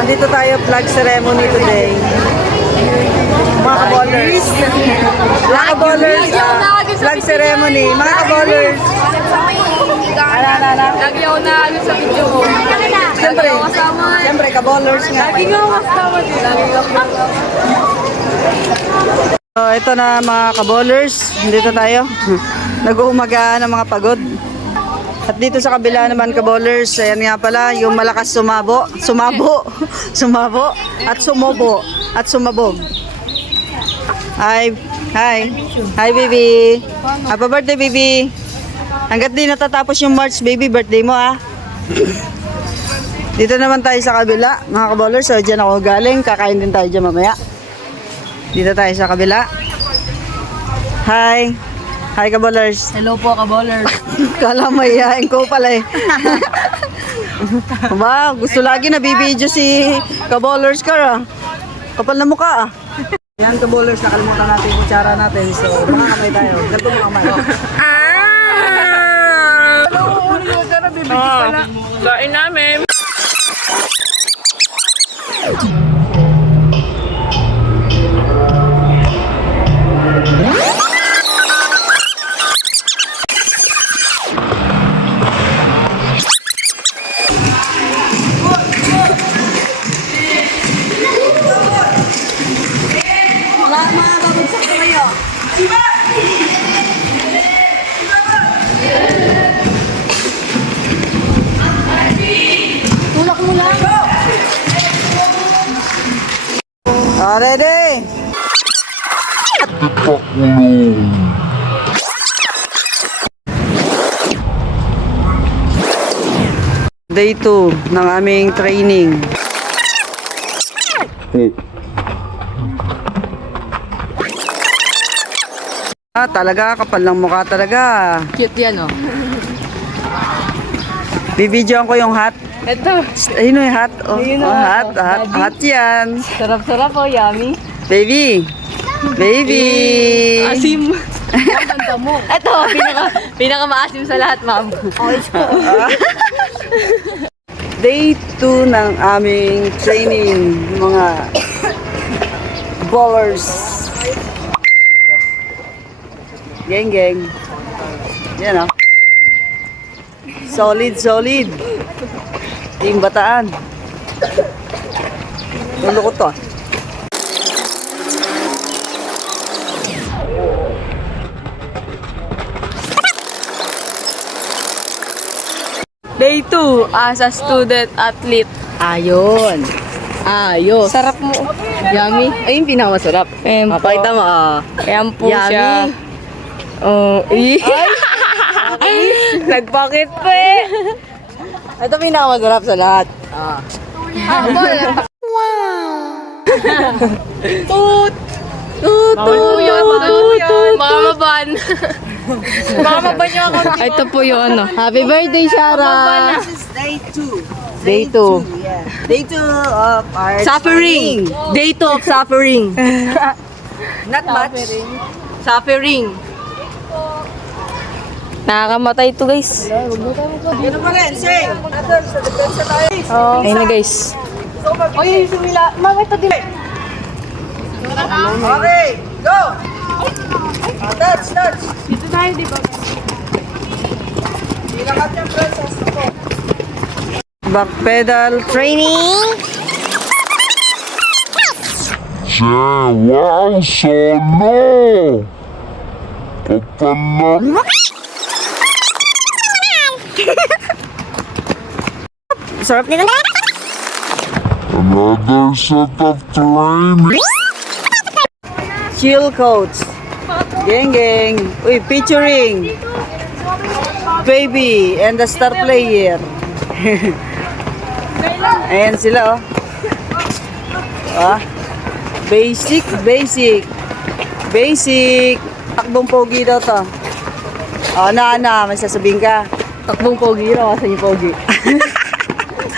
Andito tayo, flag ceremony today. Mga kaballers. Mga kaballers, flag ceremony. Mga kaballers. Lagi ako na ano sa video ko. Siyempre, kaballers nga. Lagi nga ako kasama din. Lagi nga ako. So, ito na mga kaballers. Dito tayo. Nag-uumaga ng mga pagod. At dito sa kabila naman kaballers, ayan nga pala, yung malakas sumabo. Sumabo. At sumobo. At sumabog. Hi. Hi, baby. Happy birthday, baby. Hanggat di natatapos yung March, baby, birthday mo, ah. Dito naman tayo sa kabila, mga kaballers. So, dyan ako galing. Kakain din tayo dyan mamaya. Dito tayo sa kabila. Hi. Hi, kaballers. Hello po, kaballers. Kala mayayain ko pala eh. Ba, gusto lagi na bibidyo si kaballers ka, ah. Kapal na mukha, ah. Yan, kaballers, nakalimutan natin yung kutsara natin. So, mga kamay tayo. Ganito mga kamay. Kain namin. Ready? Day 2 ng aming training. Talaga, kapal ng mukha talaga. Cute yan, oh. Bibidyoan ko yung hat. Ito. Ayun yung hat. Oh, Ayun, oh, oh. hat yan. Sarap-sarap, oh. Yummy. Baby. Asim. Ang ganda mo. Ito, pinaka-maasim sa lahat, ma'am. Day 2 ng aming training, mga ballers. Geng. Yan, oh. Solid. Team Bataan. Lulukot to, ah. Day 2, as a student athlete. Ayun. Ayos. Sarap mo. Yummy. Ayun, pinakamasarap. Ayan po. Pakita mo, ah. Ayan po Yummy. siya. Oh, nagpakit pa eh. Ito pinakamasarap sa lahat. Toot! Baka maban. Baka maban yung ako. Ito po yung ano. Happy birthday, Shara! This is day 2. Day 2. Yeah. Day 2 of our Suffering. training. Day 2 of suffering. Not much. Suffering. Nakakamatay ito, guys. Dito pa rin, sing! Sa depensa tayo. Ayun na, guys. Oy, sumila. Mama, ito din. Okay, go! Touch. Dito tayo, di ba? Pinakat yung princess ako. Back pedal training. Wow, solo! Kapala! Sarap nila. Another set of training. Chill coach. Geng. Uy, featuring Baby and the star player. Ayan sila, oh. Basic. Takbong pogi daw to. May sasabihin ka. Takbong pogi raw. Asan yung pogi?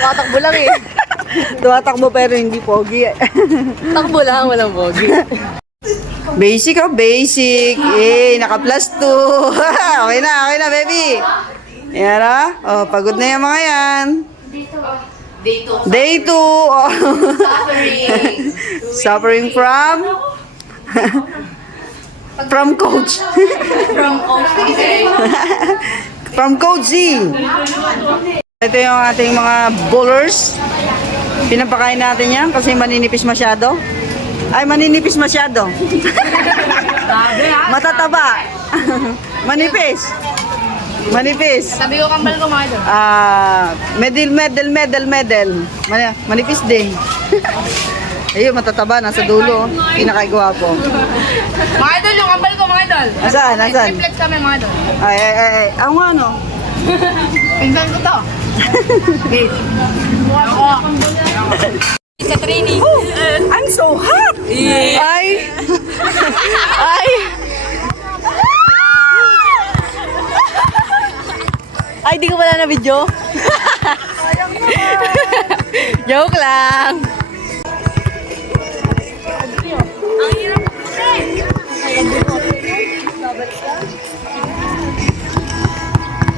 Takbo lang eh. Tumatakbo pero hindi pogi. Takbo lang, walang pogi. Basic, basic. Naka plus 2. Okay na, baby. Yan, pagod na yung mga yan. Day 2. Suffering from? From coach. From Coach Z. Ito yung ating mga bowlers. Pinapakain natin yan kasi maninipis masyado. Ay, maninipis masyado. Matataba. Manipis. Manipis. Sabi ko kambal ko mga idol. Medal. Manipis din. Ayun, matataba. Nasa dulo. Pinakagwapo. Mga idol, yung kambal ko mga idol. Nasaan? Reflex kami mga idol. Ay. Ang ano? Pinsan ko to. Ako. Sa training. I'm so hot! Ay! Ay, di ko pala na video. Joke lang.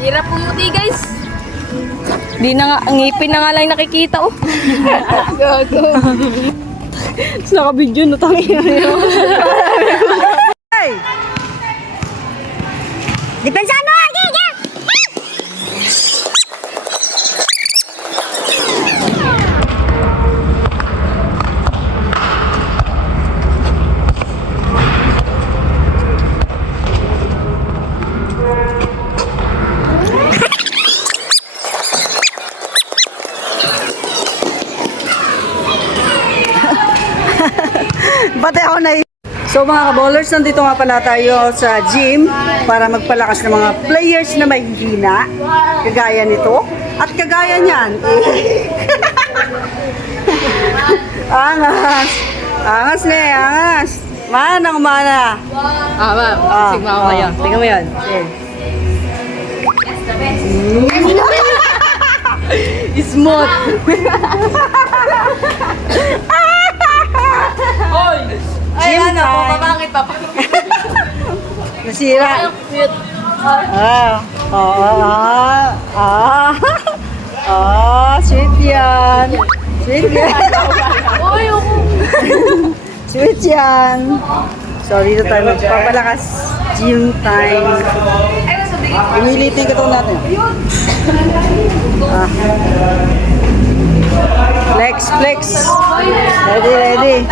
Hirap pumuti guys. Di na nga, ang ngipin na nga lang nakikita oh. Gago. Sa naka-video no tangin. Hey! Depensa mo, Giga! Pati ako na. So mga kabowlers, nandito nga pala tayo sa gym para magpalakas ng mga players na may hina. Kagaya nito. At kagaya niyan. Angas. Angas na angas. Manang mana. Ma'am. Sigma ako ngayon. Tingnan mo yan. Smooth. Hoy! Ay, ano? Papangit pa. Nasira. Sweet yan. Sweet yan. Hoy, ako. Sweet yan. So, dito tayo magpapalakas. Gym time. Inilitin ko ito natin. Flex. Ready.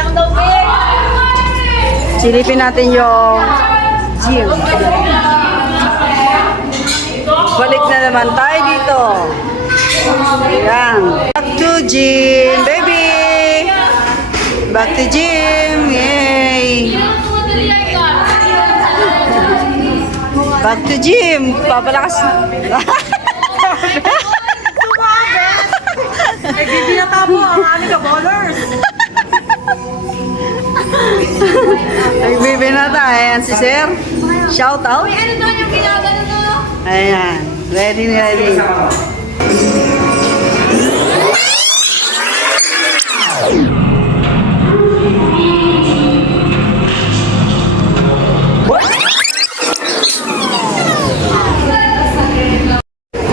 Silipin natin yung gym. Balik na naman tayo dito. Ayan. Back to gym, baby. Back to gym. Yay. Back to gym. Papalakas. Nagbibinata po ang aming ka-ballers. Nagbibinata. Ayan si Sir. Shout out. Ano doon yung ginagano to? Ayan. Ready.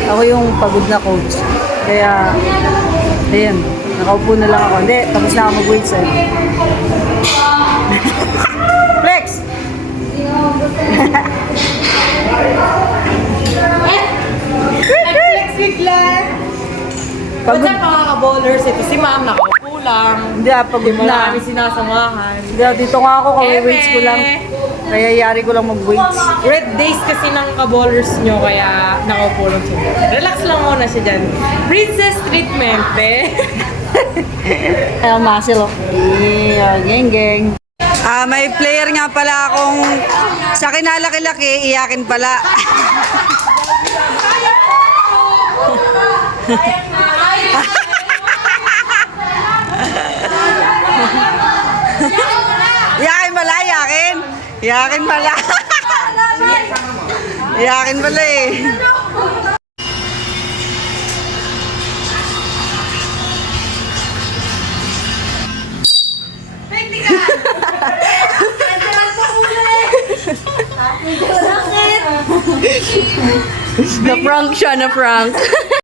Ako yung pagod na coach. Kaya, ayan, nakaupo na lang ako. Hindi, tapos na ako mag-weights eh. Flex! Flex bigla. Pagod. What's up mga ka-ballers? Ito si ma'am, nakaupo lang. Hindi pagod Hindi mo na. namin sinasamahan. Hindi, dito nga ako, weights ko lang. Kaya yari ko lang mag-weights. Red days kasi ng ka-ballers nyo, kaya nakaupo lang siya. Relax lang muna siya dyan. Princess treatment, eh. Ay, muscle oh. Yeah, geng. May player nga pala akong sa kinalaki-laki, iyakin pala. Iyakin pala, iyakin. Iyakin pala. Iyakin pala eh. Na-prank siya, na-prank.